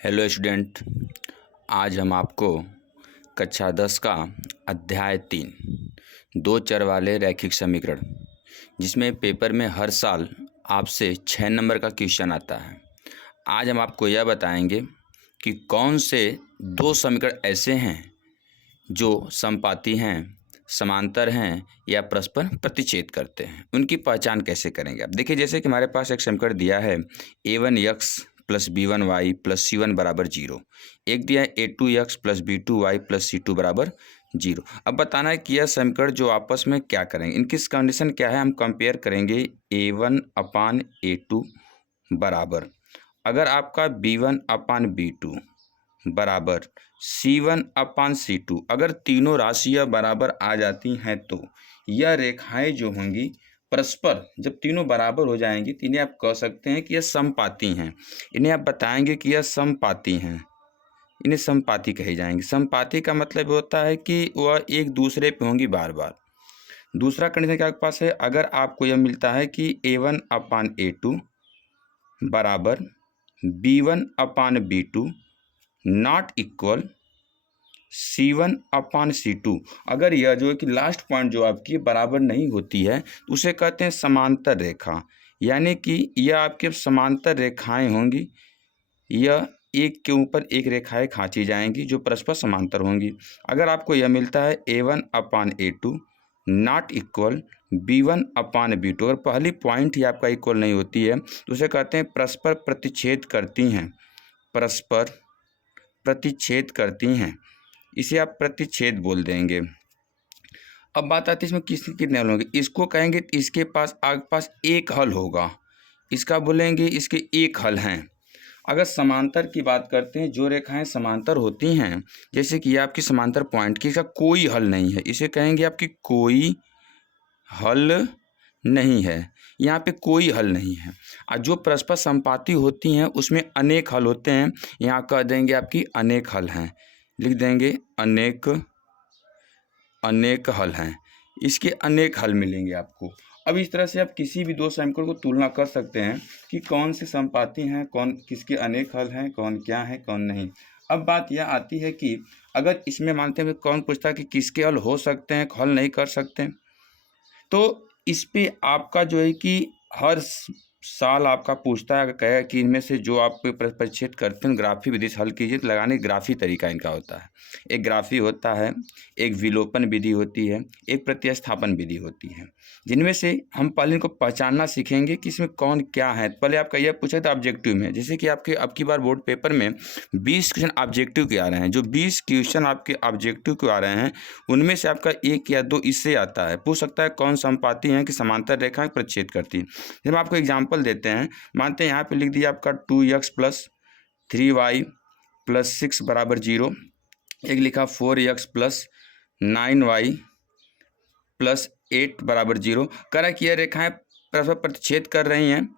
Hello student, आज हम आपको कक्षा 10 का अध्याय 3 दो चर वाले रैखिक समीकरण, जिसमें पेपर में हर साल आपसे 6 नंबर का क्वेश्चन आता है। आज हम आपको यह बताएंगे कि कौन से दो समीकरण ऐसे हैं जो समपाती हैं, समांतर हैं या परस्पर प्रतिच्छेद करते हैं। उनकी पहचान कैसे करेंगे आप देखिए। जैसे कि हमारे पास एक समीकरण दिया है a1x plus b1y plus c1 बराबर 0। एक दिया है a2x plus b2y plus c2 बराबर 0। अब बताना है कि यह समीकरण जो आपस में क्या करेंगे, इनकी कंडीशन क्या है। हम कंपेयर करेंगे a1 अपान a2 बराबर, अगर आपका b1 अपान b2 बराबर C1 अपान C2, अगर तीनों राशियाँ बराबर आ जाती हैं तो यह रेखाएं जो होंगी परस्पर, जब तीनों बराबर हो जाएंगी तो इन्हें आप कह सकते हैं कि यह समपाती हैं। इन्हें आप बताएंगे कि यह समपाती हैं, इन्हें समपाती कही जाएंगी। समपाती का मतलब होता है कि वह एक दूसरे पे होंगी बार बार। दूसरा कंडीशन क्या आपके पास है, अगर आपको यह मिलता है कि A1 अपान A2 बराबर B1 upon B2 not equal C1 upon C2, अगर यह जो है कि लास्ट पॉइंट जो आपकी बराबर नहीं होती है तो उसे कहते हैं समांतर रेखा। यानी कि यह आपके समांतर रेखाएं होंगी, यह एक के ऊपर एक रेखाएं खींची जाएंगी जो परस्पर समांतर होंगी। अगर आपको यह मिलता है A1 upon A2 not equal B1 upon B2, अगर पहली पॉइंट ही आपका इक्वल नहीं होती है तो उसे कहते हैं परस्पर प्रतिच्छेद करती हैं, परस्पर प्रतिच्छेद करती हैं, इसे आप प्रतिच्छेद बोल देंगे। अब बात आती है इसमें कितने हल होंगे। इसको कहेंगे इसके पास आपके पास एक हल होगा, इसका बोलेंगे इसके एक हल हैं। अगर समांतर की बात करते हैं, जो रेखाएं समांतर होती हैं, जैसे कि आपकी समांतर पॉइंट की, इसका कोई हल नहीं है, इसे कहेंगे आपकी कोई हल नहीं है। यहाँ पे कोई हल नहीं है। और जो परस्पर समपाती होती हैं उसमें अनेक हल होते हैं, यहाँ कह देंगे आपकी अनेक हल हैं, लिख देंगे अनेक हल हैं, इसके अनेक हल मिलेंगे आपको। अब इस तरह से आप किसी भी दो समीकरण को तुलना कर सकते हैं कि कौन से समपाती हैं, कौन किसके अनेक हल हैं, कौन क्या है कौन नहीं। अब बात यह आती है कि अगर इसमें मानते हैं कौन पूछता है कि किसके हल हो सकते हैं, हल नहीं कर सकते, तो इस पे आपका जो है कि हर साल आपका पूछता है, अगर कहे कि इनमें से जो आप परिच्छेद करते हैं ग्राफी विधि से हल कीजिए, तो लगाने ग्राफी तरीका इनका होता है। एक ग्राफी होता है, एक विलोपन विधि होती है, एक प्रतिस्थापन विधि होती है, जिनमें से हम पहले इनको पहचानना सीखेंगे कि इसमें कौन क्या है। पहले आपका यह पूछा था ऑब्जेक्टिव में, जैसे कि आपके अब की बार बोर्ड पेपर में 20 क्वेश्चन ऑब्जेक्टिव के आ रहे हैं। जो 20 क्वेश्चन आपके ऑब्जेक्टिव के आ रहे हैं उनमें से आपका एक या दो इससे आता है, पूछ सकता है कौन समपाती हैं कि समांतर रेखाएं प्रतिच्छेद करती हैं। जब आपको एग्जाम्पल देते हैं, मानते हैं यहाँ पे लिख दिया आपका 2x प्लस 3y प्लस 6 बराबर 0, एक लिखा 4x प्लस 9y प्लस 8 बराबर 0। करा कि यह रेखाएं परस्पर प्रतिच्छेद कर रही हैं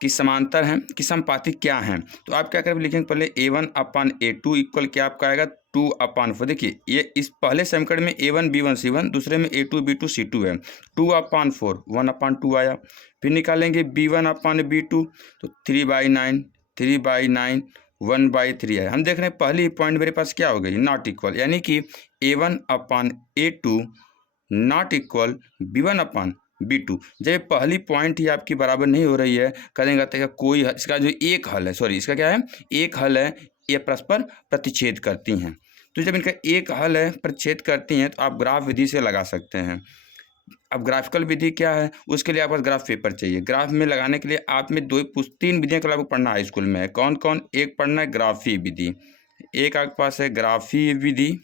कि समांतर हैं कि समपाती क्या हैं। तो आप क्या करेंगे, लिखेंगे पहले A1 अपान A2 इक्वल क्या आपका आएगा 2 अपान 4। देखिए ये इस पहले समीकरण में A1 B1 C1, दूसरे में A2 B2 C2 है। 2 अपान 4 1 अपान 2 आया। फिर निकालेंगे B1 अपान B2 तो 3/9 3/9 1/3 है। हम देख रहे हैं पहली पॉइंट मेरे पास क्या हो गई, नॉट इक्वल, यानी कि A1 upon A2 not equal B1 upon B2। जब ये पहली पॉइंट ही आपकी बराबर नहीं हो रही है, करेंगे तो कोई इसका जो एक हल है, सॉरी इसका क्या है, एक हल है, ये परस्पर प्रतिच्छेद करती हैं। तो जब इनका एक हल है, प्रतिच्छेद करती हैं, तो आप ग्राफ विधि से लगा सकते हैं। अब ग्राफिकल विधि क्या है, उसके लिए आपके पास ग्राफ पेपर चाहिए। ग्राफ में लगाने के लिए आप में तीन विधियाँ कल आपको पढ़ना हाई स्कूल में है। कौन कौन, एक पढ़ना है ग्राफी विधि, एक आपके पास है ग्राफी विधि,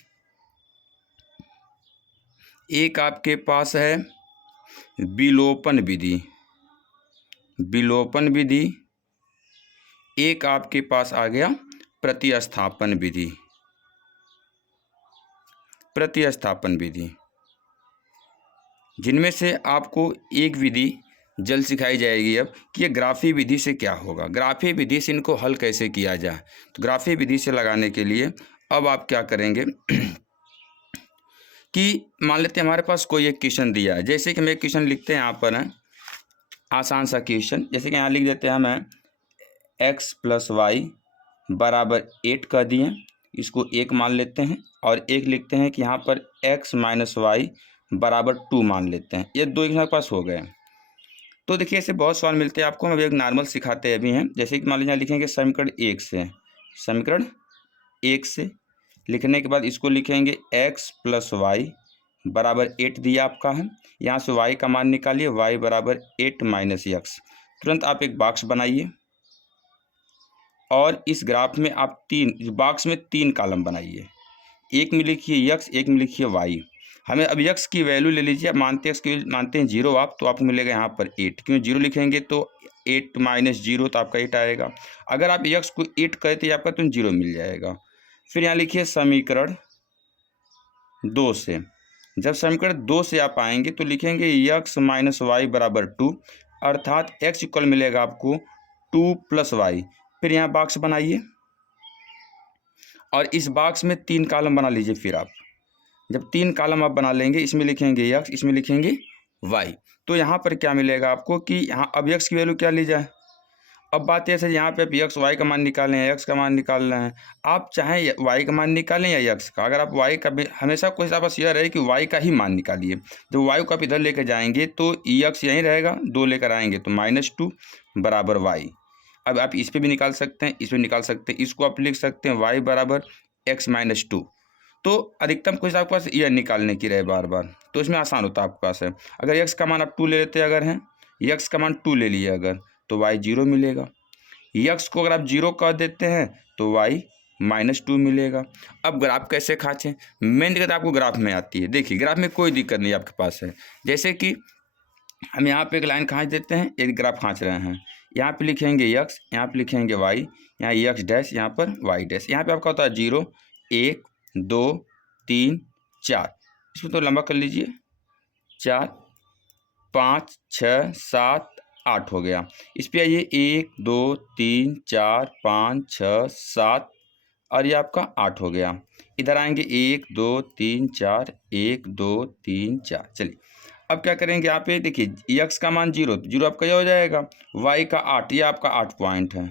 एक आपके पास है विलोपन विधि, विलोपन विधि, एक आपके पास आ गया प्रतिस्थापन विधि, प्रतिस्थापन विधि, जिनमें से आपको एक विधि जल्द सिखाई जाएगी अब कि ये ग्राफी विधि से क्या होगा, ग्राफी विधि से इनको हल कैसे किया जाए। तो ग्राफी विधि से लगाने के लिए अब आप क्या करेंगे कि मान लेते हैं हमारे पास कोई एक क्वेश्चन दिया है, जैसे कि हम एक क्वेश्चन लिखते हैं यहाँ पर है, आसान सा क्वेश्चन, जैसे कि यहाँ लिख देते हैं हमें x प्लस वाई बराबर 8 कह दिए, इसको 1 मान लेते हैं और एक लिखते हैं कि यहाँ पर x माइनस वाई बराबर 2 मान लेते हैं। ये दो हमारे पास हो गए। तो देखिए ऐसे बहुत सवाल मिलते हैं आपको, हम एक नॉर्मल सिखाते हैं अभी हैं। जैसे कि मान लीजिए लिखेंगे समीकरण 1 से, समीकरण 1 से लिखने के बाद इसको लिखेंगे x प्लस वाई बराबर 8 दिया आपका है। यहाँ से y का मान निकालिए, y बराबर 8 माइनस एक्स। तुरंत आप एक बॉक्स बनाइए और इस ग्राफ में आप बॉक्स में 3 कॉलम बनाइए। एक में लिखिए x, एक में लिखिए y। हमें अब x की वैल्यू ले लीजिए, आप मानते हैं x की मानते हैं 0 आप, तो आपको मिलेगा यहाँ पर 8, क्यों 0 लिखेंगे तो 8 माइनस 0 तो आपका 8 आएगा। अगर आप x को 8 करें तो आपका तो 0 मिल जाएगा। फिर यहाँ लिखिए समीकरण 2 से, जब समीकरण 2 से आप आएंगे तो लिखेंगे x माइनस वाई बराबर 2, अर्थात x इक्वल मिलेगा आपको 2 प्लस वाई। फिर यहाँ बॉक्स बनाइए और इस बॉक्स में 3 कॉलम बना लीजिए। फिर आप जब 3 कॉलम आप बना लेंगे, इसमें लिखेंगे x, इसमें लिखेंगे y। तो यहाँ पर क्या मिलेगा आपको कि यहाँ अब x की वैल्यू क्या ली जाए। अब बात ऐसे यहाँ पे आप x y का मान निकालें या x का मान निकालना है, आप चाहें y का मान निकालें या x का। अगर आप y का भी हमेशा कोशिश बस यह रहे कि y का ही मान निकालिए। जब y को आप इधर लेकर जाएंगे तो x यहीं रहेगा, 2 लेकर आएंगे तो -2 बराबर y। अब आप इस पर भी निकाल सकते हैं, इस पर निकाल सकते हैं, इसको आप लिख सकते हैं y बराबर x माइनस 2। तो अधिकतम कोशिश आपके पास यह निकालने की रहे बार बार, तो इसमें आसान होता है आपके पास है। अगर x का मान आप 2 ले लेते अगर हैं, x का मान 2 ले लिए अगर, तो y 0 मिलेगा। x को अगर आप 0 कर देते हैं तो y -2 मिलेगा। अब ग्राफ कैसे खींचें, मेन दिक्कत आपको ग्राफ में आती है। देखिए ग्राफ में कोई दिक्कत नहीं आपके पास है। जैसे कि हम यहाँ पे एक लाइन खींच देते हैं, एक ग्राफ खींच रहे हैं, यहाँ पे लिखेंगे x, यहाँ पे लिखेंगे y, यहाँ x डैश, यहाँ पर y डैश। यहाँ पे आपका होता है 0 1 2 3 4, इसको तो लंबा कर लीजिए, 4 5 6 7 8 हो गया। इस पे आइए 1 2 3 4 5 6 7 और ये आपका 8 हो गया। इधर आएंगे 1 2 3 4 1 2 3 4। चलिए अब क्या करेंगे, यहाँ पे देखिए x का मान 0, 0 आपका यह हो जाएगा, y का 8, ये आपका 8 पॉइंट है।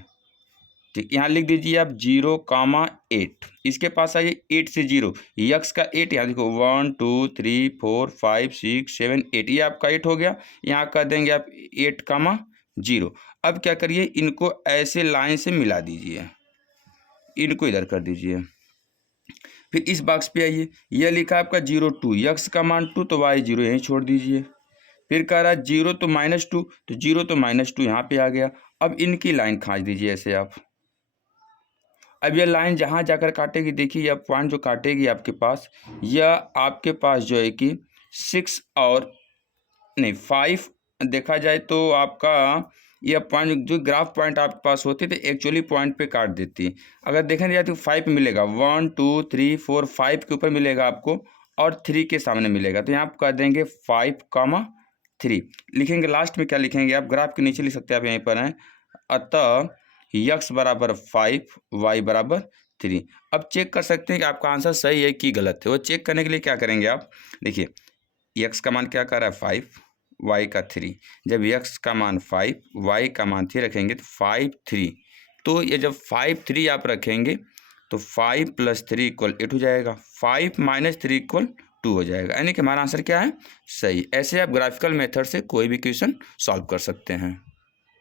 ठीक, यहाँ लिख दीजिए आप 0,8। इसके पास आइए 8 से 0, x का 8, यहाँ देखो 1 2 3 4 5 6 7 8, ये आपका 8 हो गया। यहाँ कर देंगे आप 8,0। अब क्या करिए, इनको ऐसे लाइन से मिला दीजिए, इनको इधर कर दीजिए। फिर इस बॉक्स पे आइए, यह लिखा आपका 0 2, x का मान 2 तो y 0 यहीं छोड़ दीजिए। फिर कह रहा है 0 तो -2, तो 0 तो -2 यहाँ पे आ गया। अब इनकी लाइन खींच दीजिए ऐसे आप। अब यह लाइन जहाँ जाकर काटेगी, देखिए यह पॉइंट जो काटेगी आपके पास, यह आपके पास जो है कि 6 और नहीं 5 देखा जाए तो आपका यह पॉइंट जो ग्राफ पॉइंट आपके पास होते थे एक्चुअली पॉइंट पे काट देती है। अगर देखा जाए तो 5 मिलेगा, 1 2 3 4 5 के ऊपर मिलेगा आपको और 3 के सामने मिलेगा, तो यहाँ आप कर देंगे 5,3 लिखेंगे। लास्ट में क्या लिखेंगे आप, ग्राफ के नीचे लिख सकते हैं आप, यहीं पर हैं, अतः x बराबर 5 y बराबर 3। अब चेक कर सकते हैं कि आपका आंसर सही है कि गलत है। वो चेक करने के लिए क्या करेंगे आप, देखिए x का मान क्या कर रहा है 5, y का 3। जब x का मान 5 y का मान 3 रखेंगे तो 5 3, तो ये जब 5 3 आप रखेंगे तो 5 + 3 = 8 हो जाएगा, 5 - 3 = 2 हो जाएगा, यानी कि हमारा आंसर क्या है, सही। ऐसे आप ग्राफिकल मेथड से कोई भी क्वेश्चन सॉल्व कर सकते हैं।